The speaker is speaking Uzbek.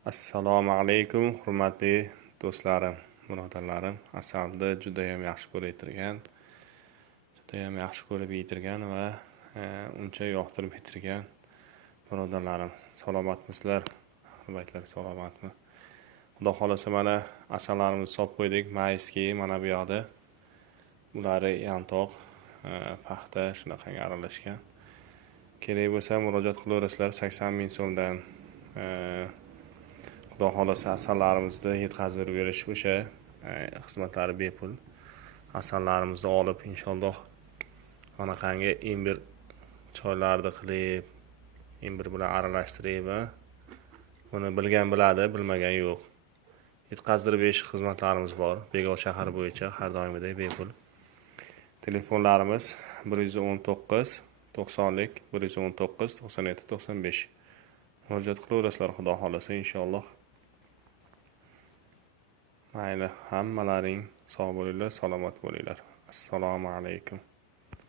Assalomu alaykum, hurmatli do'stlarim, birodarlarim. Asalni judayam yaxshi ko'rib yetirgan va uncha yoqtirib yetirgan birodarlarim. Salomatmisizlar? Albatta salomatmi? Xudo xolasa mana asallarimizni solib qo'ydik. Mayski mana bu yoqda. Ulari yantoq, paxta shunaqangi aralashgan. Kerak bo'lsa murojaat qilaverasizlar 80 ming so'mdan. Xudo xolasa asallarimizni yetkazib berish o'sha xizmatlari bepul. Asallarimizni olib inshaalloh anaqangi imbir choylarni qilib, imbir bilan aralashtirib, buni bilgan biladi, bilmagan yo'q. Yetkazib berish xizmatlarimiz bor. Begor shahar bo'yicha har doimgidek bepul. Telefonlarimiz 119 90lik 119 97 95. Murojaat qilaverasizlar xudo xolasa inshaalloh. Mayli, hammalaring sog' bo'linglar, salomat bo'linglar. Assalomu alaykum.